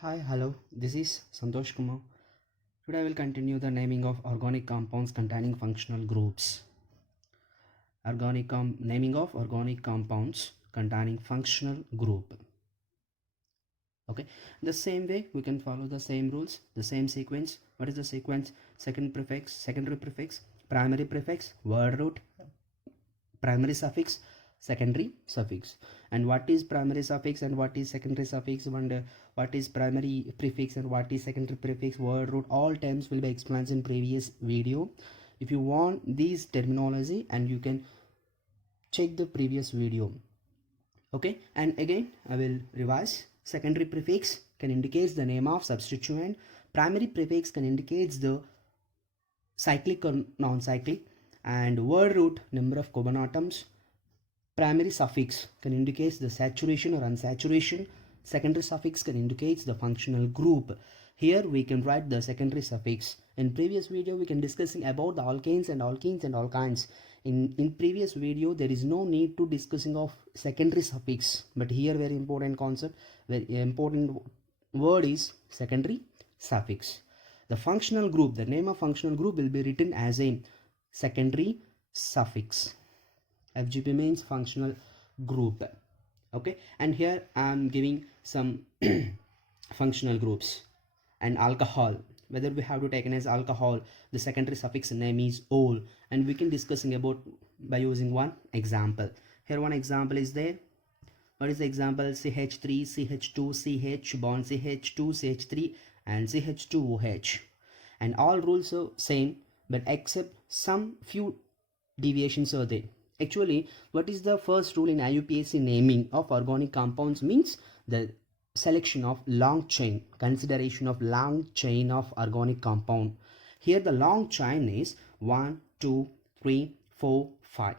Hi, hello, this is Santosh Kumar. Today I will continue the naming of organic compounds containing functional groups. Naming of organic compounds containing functional group. Okay, the same way we can follow the same rules, the same sequence. What is the sequence? Second prefix, secondary prefix, primary prefix, word root, primary suffix, secondary suffix. And what is primary suffix and what is secondary suffix, and what is primary prefix and what is secondary prefix, word root, all terms will be explained in previous video. If you want these terminology, and you can check the previous video. Okay, and again I will revise. Secondary prefix can indicate the name of substituent. Primary prefix can indicate the cyclic or non-cyclic, and word root number of carbon atoms. Primary suffix can indicate the saturation or unsaturation. Secondary suffix can indicate the functional group. Here we can write the secondary suffix. In previous video we can discussing about the alkanes and alkenes and alkynes. In previous video there is no need to discussing of secondary suffix, but here very important concept, very important word is secondary suffix. The functional group, the name of functional group will be written as a secondary suffix. FGP means functional group. Okay, and here I am giving some functional groups. And alcohol, whether we have to take it as alcohol, the secondary suffix name is ol, and we can discussing about by using one example. Here one example is there. What is the example? CH3, CH2, CH bond, CH2, CH3 and CH2OH, and all rules are same, but except some few deviations are there. Actually, what is the first rule in IUPAC naming of organic compounds means the selection of long chain, consideration of long chain of organic compound. Here the long chain is 1, 2, 3, 4, 5.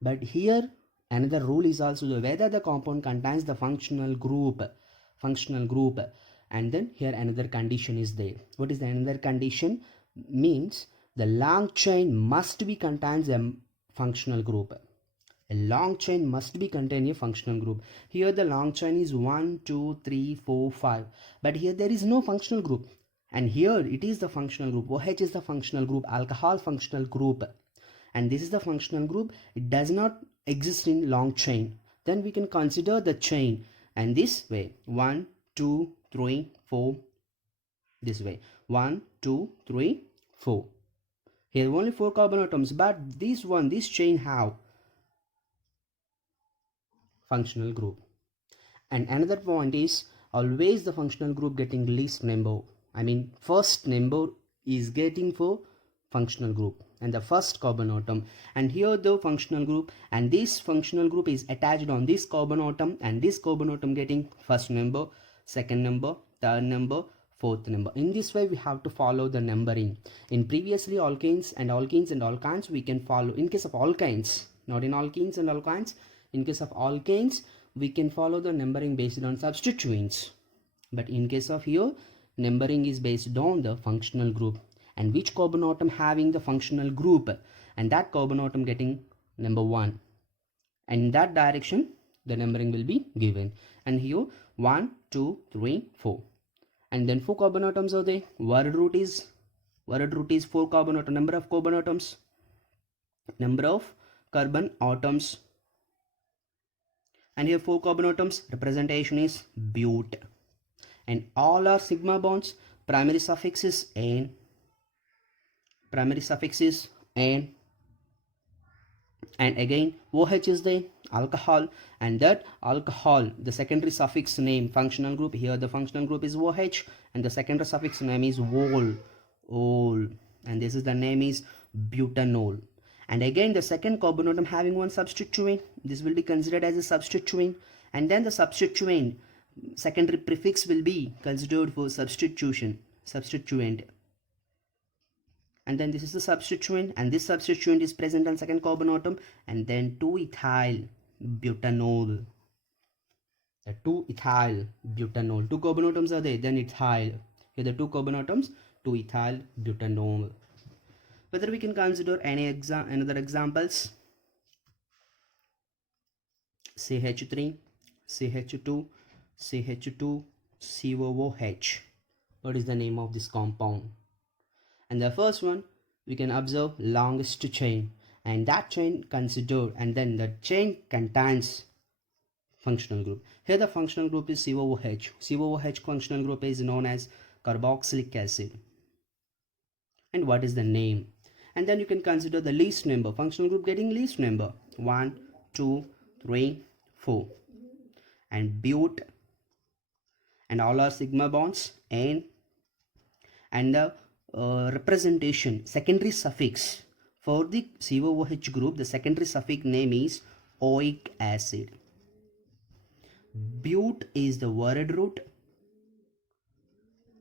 But here another rule is also whether the compound contains the functional group, and then here another condition is there. What is the another condition? Means the long chain must be contains a functional group. A long chain must be contain a functional group. Here the long chain is 1, 2, 3, 4, 5. But here there is no functional group. And here it is the functional group. OH is the functional group, alcohol functional group. And this is the functional group. It does not exist in long chain. Then we can consider the chain. And this way, 1, 2, 3, 4. This way, 1, 2, 3, 4. Here only 4 carbon atoms, but this chain have functional group. And another point is always the functional group getting least number. I mean first number is getting for functional group and the first carbon atom. And here the functional group, and this functional group is attached on this carbon atom, and this carbon atom getting first number, second number, third number, fourth number. In this way we have to follow the numbering. In previously alkanes and alkynes we can follow. In case of alkynes, not in alkenes and alkynes, in case of alkanes we can follow the numbering based on substituents. But in case of here, numbering is based on the functional group and which carbon atom having the functional group, and that carbon atom getting number 1. And in that direction the numbering will be given. And here 1, 2, 3, 4. And then 4 carbon atoms are there. Word root is 4 carbon atom. Number of carbon atoms. And here 4 carbon atoms. Representation is but. And all are sigma bonds. Primary suffix is N. And again OH is the alcohol, and that alcohol, the secondary suffix name, functional group, here the functional group is OH and the secondary suffix name is ol, and this is the name is butanol. And again the second carbon atom having one substituent, this will be considered as a substituent, and then the substituent secondary prefix will be considered for substituent. And then this is the substituent, and this substituent is present on second carbon atom, and then 2-ethyl butanol. The 2-ethyl butanol. 2 carbon atoms are there, then ethyl. Here the 2 carbon atoms, 2-ethyl butanol. Whether we can consider any another examples. CH3, CH2, CH2, COOH. What is the name of this compound? And the first one, we can observe longest chain, and that chain considered, and then the chain contains functional group. Here the functional group is COOH. COOH functional group is known as carboxylic acid. And what is the name? And then you can consider the least number, functional group getting least number, 1 2 3 4, and bute, and all are sigma bonds, N, and the representation secondary suffix for the COOH group, the secondary suffix name is oic acid. Bute is the word root,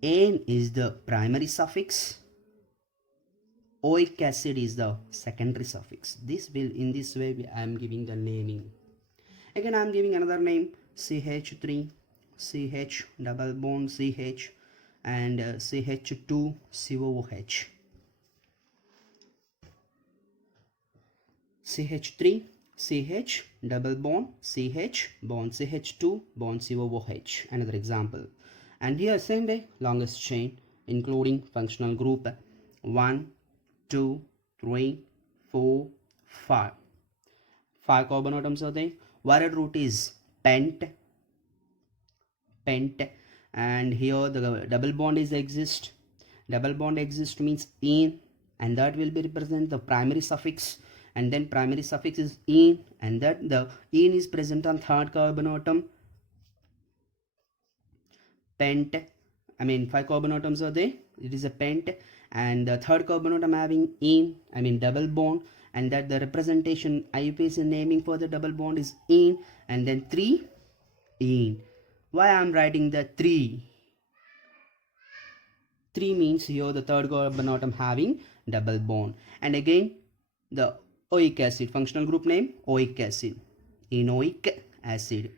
N is the primary suffix, oic acid is the secondary suffix. This will, in this way I am giving the naming. Again I am giving another name, CH3, CH double bond CH, and CH2 COOH. CH3 CH double bond CH bond CH2 bond COOH. Another example. And here same way, longest chain including functional group 1 2 3 4 5. 5 carbon atoms are there. Word root is pent, and here the double bond is exist. Double bond exist means in, and that will be represent the primary suffix, and then primary suffix is in, and that the in is present on third carbon atom. Pent, I mean 5 carbon atoms are there, it is a pent, and the third carbon atom having in, I mean double bond, and that the representation IUPAC naming for the double bond is in, and then 3 in. Why I am writing the 3? 3 means here the third carbon atom having double bond. And again the oic acid, functional group name oic acid, enoic acid,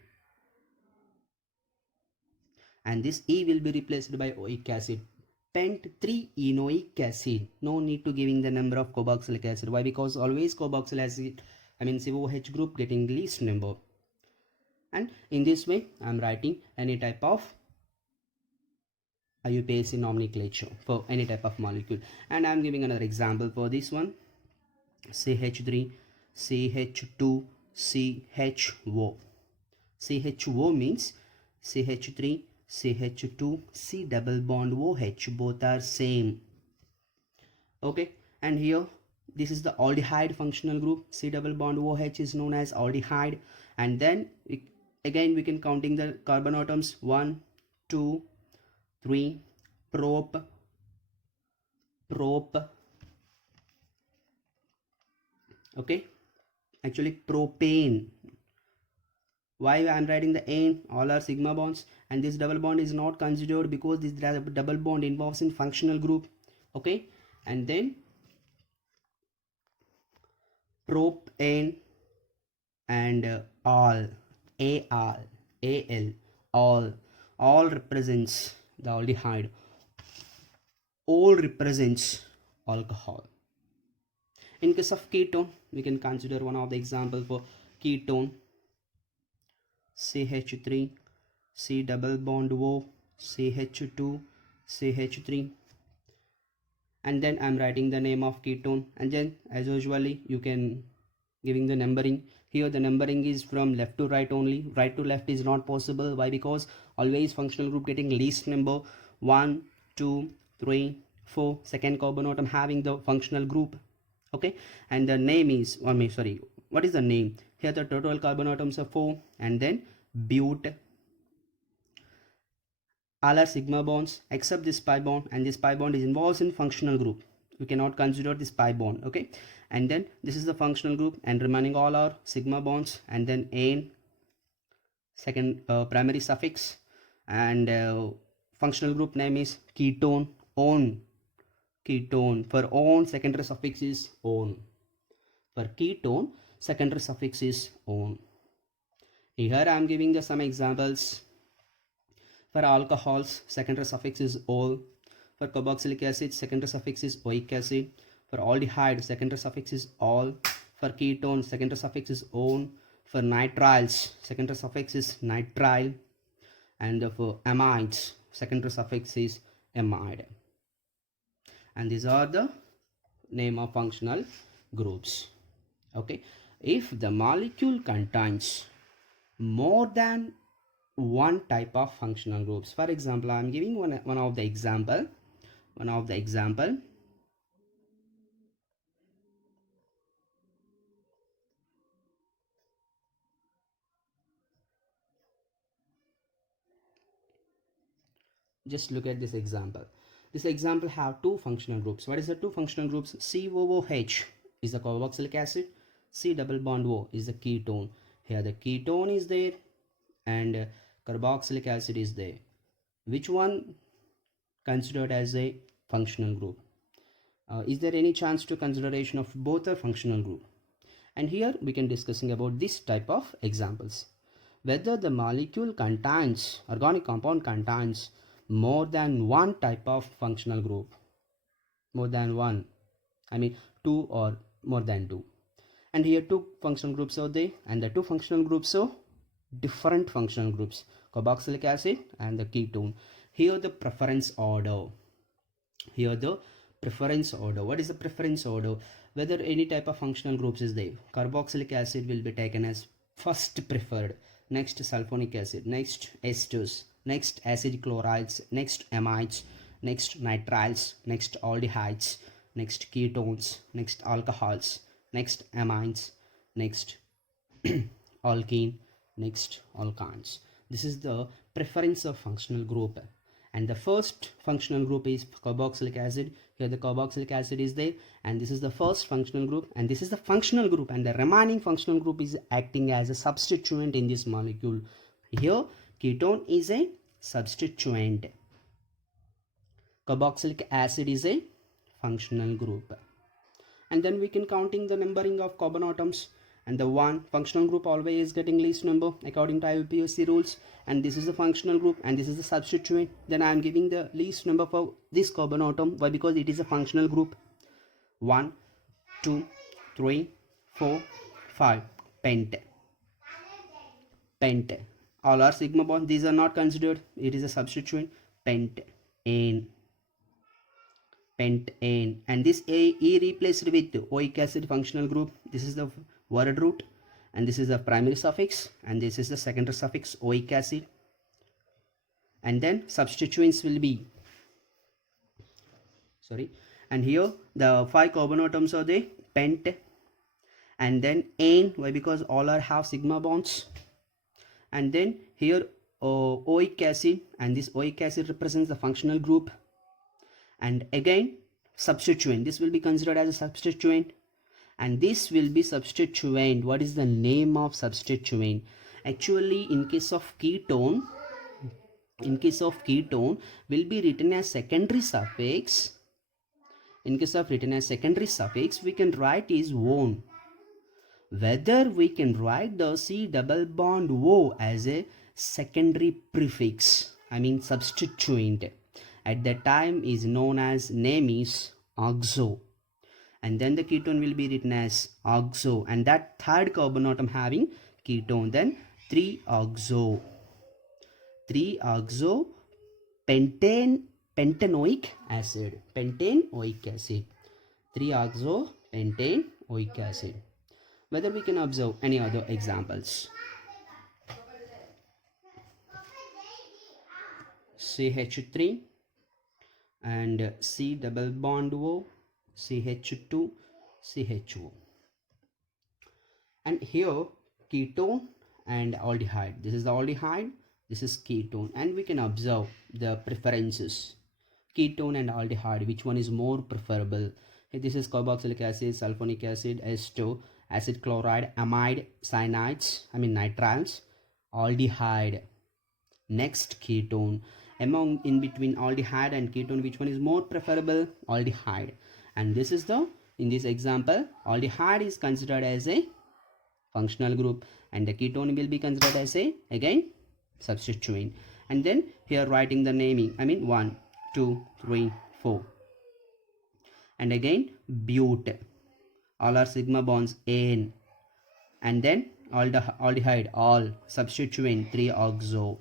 and this E will be replaced by oic acid. Pent 3 enoic acid. No need to giving the number of carboxylic acid. Why? Because always carboxylic acid, I mean COOH group getting least number. And in this way I am writing any type of IUPAC nomenclature for any type of molecule. And I am giving another example for this one, CH3 CH2 CHO. CHO means CH3 CH2 C double bond OH, both are same. Okay, and here this is the aldehyde functional group. C double bond OH is known as aldehyde. And then again we can counting the carbon atoms, 1 2 3, prop, okay, actually propane. Why I am writing the N? All are sigma bonds, and this double bond is not considered because this double bond involves in functional group. Okay, and then propane, and all, all represents the aldehyde, all represents alcohol. In case of ketone, we can consider one of the example for ketone, CH3 C double bond O CH2 CH3, and then I'm writing the name of ketone, and then as usually you can giving the numbering. Here the numbering is from left to right only, right to left is not possible. Why? Because always functional group getting least number, 1 2 3 4, second carbon atom having the functional group. Okay, and the name is, what is the name? Here the total carbon atoms are 4, and then bute. All are sigma bonds except this pi bond, and this pi bond is involved in functional group. We cannot consider this pi bond. Okay, and then this is the functional group, and remaining all are sigma bonds, and then N, second primary suffix, and functional group name is ketone, on, ketone. For on, secondary suffix is on. For ketone, secondary suffix is on. Here I am giving the some examples. For alcohols, secondary suffix is ol. For carboxylic acid, secondary suffix is oic acid. For aldehyde, secondary suffix is ol. For ketone, secondary suffix is on. For nitriles, secondary suffix is nitrile. and for amides secondary suffix is amide. And these are the name of functional groups. Okay, if the molecule contains more than one type of functional groups, for example, I am giving one of the example. Just look at this example. This example have two functional groups. What is the two functional groups? COOH is the carboxylic acid, C double bond O is the ketone. Here the ketone is there and carboxylic acid is there. Which one considered as a functional group? Is there any chance to consideration of both a functional group? And here we can discussing about this type of examples. Whether the molecule contains, organic compound contains more than one type of functional group. More than one. I mean two or more than two. And here two functional groups are there, and the two functional groups are different functional groups. Carboxylic acid and the ketone. Here the preference order. What is the preference order? Whether any type of functional groups is there, carboxylic acid will be taken as first preferred, next sulfonic acid, next esters, next acid chlorides, next amides, next nitriles, next aldehydes, next ketones, next alcohols, next amines, next alkene, next alkynes. This is the preference of functional group. And the first functional group is carboxylic acid. Here the carboxylic acid is there, and this is the first functional group, and this is the functional group, and the remaining functional group is acting as a substituent in this molecule. Here ketone is a substituent, carboxylic acid is a functional group. And then we can counting the numbering of carbon atoms, and the one functional group always getting least number according to IUPAC rules, and this is the functional group and this is the substituent. Then I am giving the least number for this carbon atom. Why? Because it is a functional group. 1 2 3 4 5 pent. All are sigma bond. These are not considered. It is a substituent. Pentane, and this E replaced with oic acid functional group. This is the word root, and this is the primary suffix, and this is the secondary suffix, oic acid. And then substituents will be, and here the 5 carbon atoms are there, pent, and then ane. Why? Because all are have sigma bonds. And then here oic acid, and this oic acid represents the functional group. And again substituent, this will be considered as a substituent, and this will be substituent. What is the name of substituent? Actually, in case of ketone will be written as secondary suffix. In case of written as secondary suffix, we can write is one. Whether we can write the C double bond O as a secondary prefix, I mean substituent, at that time is known as name is oxo, and then the ketone will be written as oxo, and that third carbon atom having ketone, then 3-oxo pentanoic acid, 3-oxo pentanoic acid. Whether we can observe any other examples. CH3 and C double bond O, CH2, CHO. And here ketone and aldehyde. This is the aldehyde, this is ketone, and we can observe the preferences. Ketone and aldehyde, which one is more preferable? This is carboxylic acid, sulfonic acid, ester, acid chloride, amide, cyanides, I mean nitriles, aldehyde. Next ketone. Among in between aldehyde and ketone, which one is more preferable? Aldehyde. And this is the, in this example, aldehyde is considered as a functional group, and the ketone will be considered as a again substituent. And then here writing the naming, I mean 1 2 3 4, and again bute, all are sigma bonds, ane, and then aldehyde, all substituent, 3-oxo.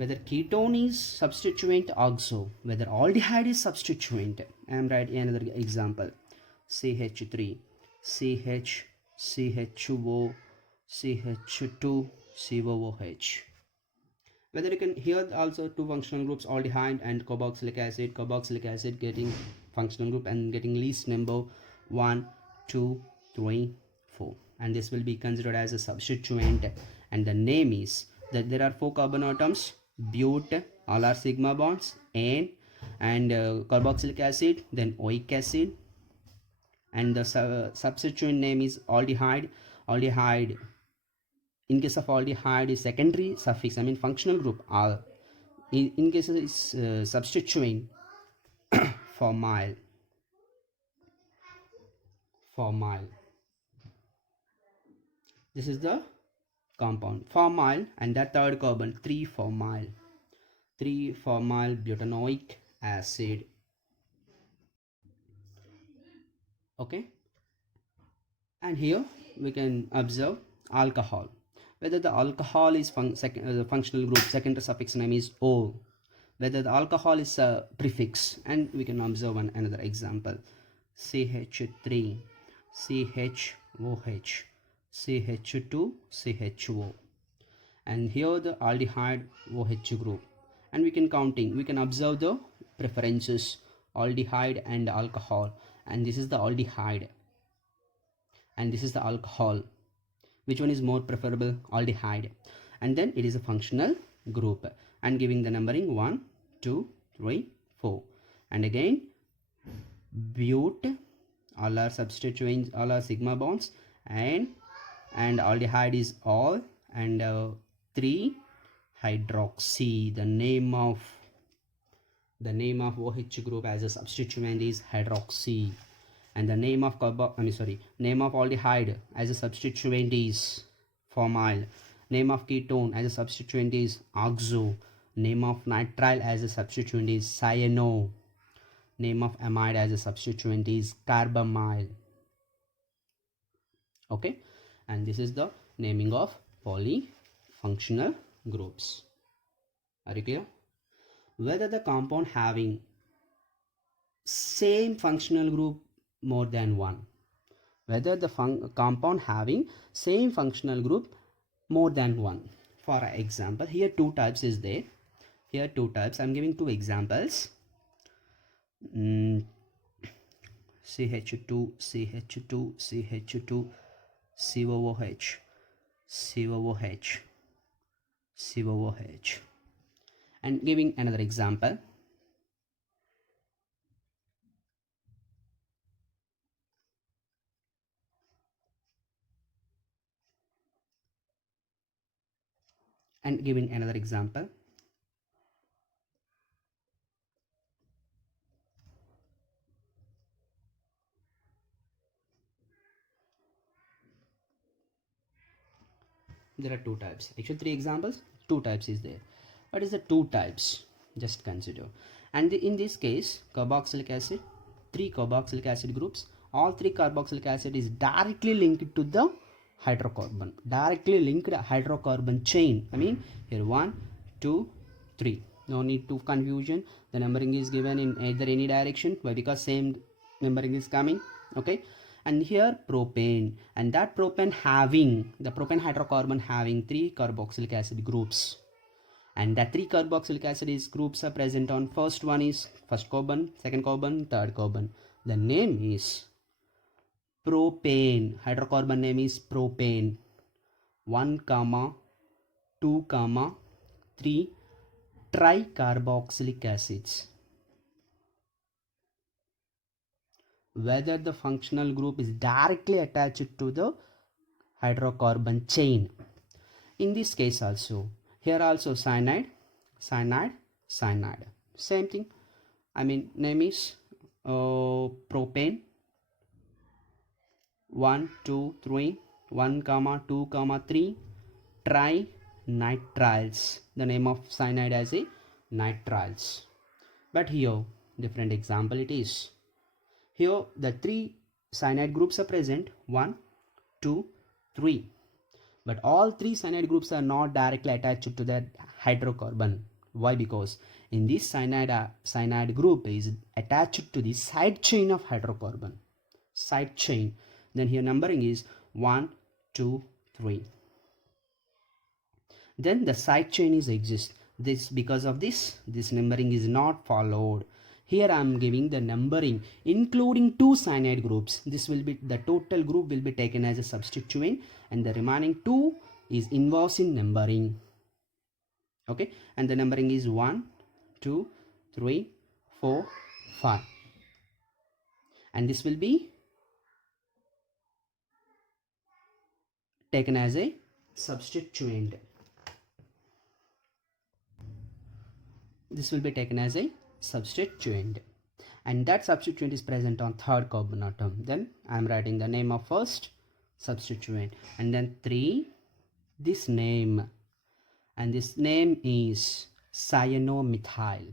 whether ketone is substituent oxo, whether aldehyde is substituent. I am writing another example. CH3, CH, CH2O, CH2, COOH. Whether you can here also two functional groups, aldehyde and carboxylic acid getting functional group and getting least number 1, 2, 3, 4, and this will be considered as a substituent, and the name is that there are 4 carbon atoms, bute, all are sigma bonds, and carboxylic acid, then oic acid, and the substituent name is aldehyde. In case of aldehyde is secondary suffix, I mean functional group al. In case of substituent formyl. This is the compound formyl, and that third carbon 3-formyl butanoic acid. Okay, and here we can observe alcohol, whether the alcohol is functional group, secondary suffix name is O, whether the alcohol is a prefix, and we can observe another example. CH3, CHOH, CH2, CHO, and here the aldehyde OH group, and we can observe the preferences, aldehyde and alcohol, and this is the aldehyde and this is the alcohol. Which one is more preferable? Aldehyde. And then it is a functional group, and giving the numbering 1, 2, 3, 4, and again bute, all are substituents, all are sigma bonds, and aldehyde is all, and 3 hydroxy. The name of OH group as a substituent is hydroxy, and the name of aldehyde as a substituent is formyl. Name of ketone as a substituent is oxo. Name of nitrile as a substituent is cyano. Name of amide as a substituent is carbamyl. Okay, and this is the naming of polyfunctional groups. Are you clear? Whether the compound having same functional group more than one, whether the compound having same functional group more than one. For example, here 2 types is there. Here 2 types. I'm giving 2 examples. CH2, CH2, CH2, COOH, COOH, COOH, and giving another example. And giving another example. There are 2 types. Actually 3 examples, 2 types is there. What is the 2 types? Just consider. And in this case, carboxylic acid, 3 carboxylic acid groups. All 3 carboxylic acid is directly linked to the hydrocarbon. Directly linked hydrocarbon chain. I mean here 1, 2, 3. No need to confusion. The numbering is given in either any direction, but because same numbering is coming. Okay. And here propane, and that propane having the propane hydrocarbon having 3 carboxylic acid groups, and that 3 carboxylic acid groups are present on first one is first carbon, second carbon, third carbon. The name is propane. Hydrocarbon name is propane. 1, 2, 3 tricarboxylic acids. Whether the functional group is directly attached to the hydrocarbon chain. In this case also, here also cyanide, same thing. I mean name is propane. 1, 2, 3, 1, 2, 3 trinitriles. The name of cyanide as a nitriles. But here different example it is. Here the 3 cyanide groups are present, 1, 2, 3. But all 3 cyanide groups are not directly attached to that hydrocarbon. Why? Because in this cyanide group is attached to the side chain of hydrocarbon. Side chain. Then here numbering is 1, 2, 3. Then the side chain is exist. This because of this numbering is not followed. Here I am giving the numbering including 2 cyanide groups. This will be the total group will be taken as a substituent, and the remaining 2 is involved in numbering. Okay, and the numbering is 1, 2, 3, 4, 5, and this will be taken as a substituent. This will be taken as a substituent, and that substituent is present on third carbon atom. Then I am writing the name of first substituent, and then 3, this name, and this name is cyanomethyl,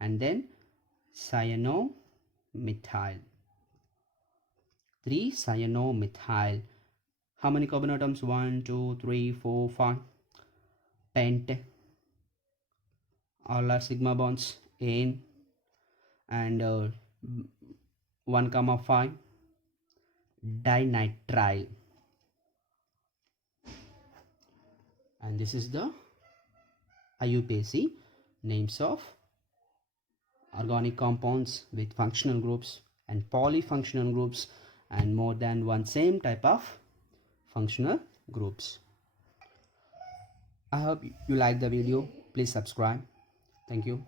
and then cyanomethyl, 3 cyanomethyl. How many carbon atoms? 1, 2, 3, 4, 5. Pent, all are sigma bonds, N, and 1,5 dinitrile, and this is the IUPAC names of organic compounds with functional groups and polyfunctional groups and more than one same type of functional groups. I hope you like the video. Please subscribe. Thank you.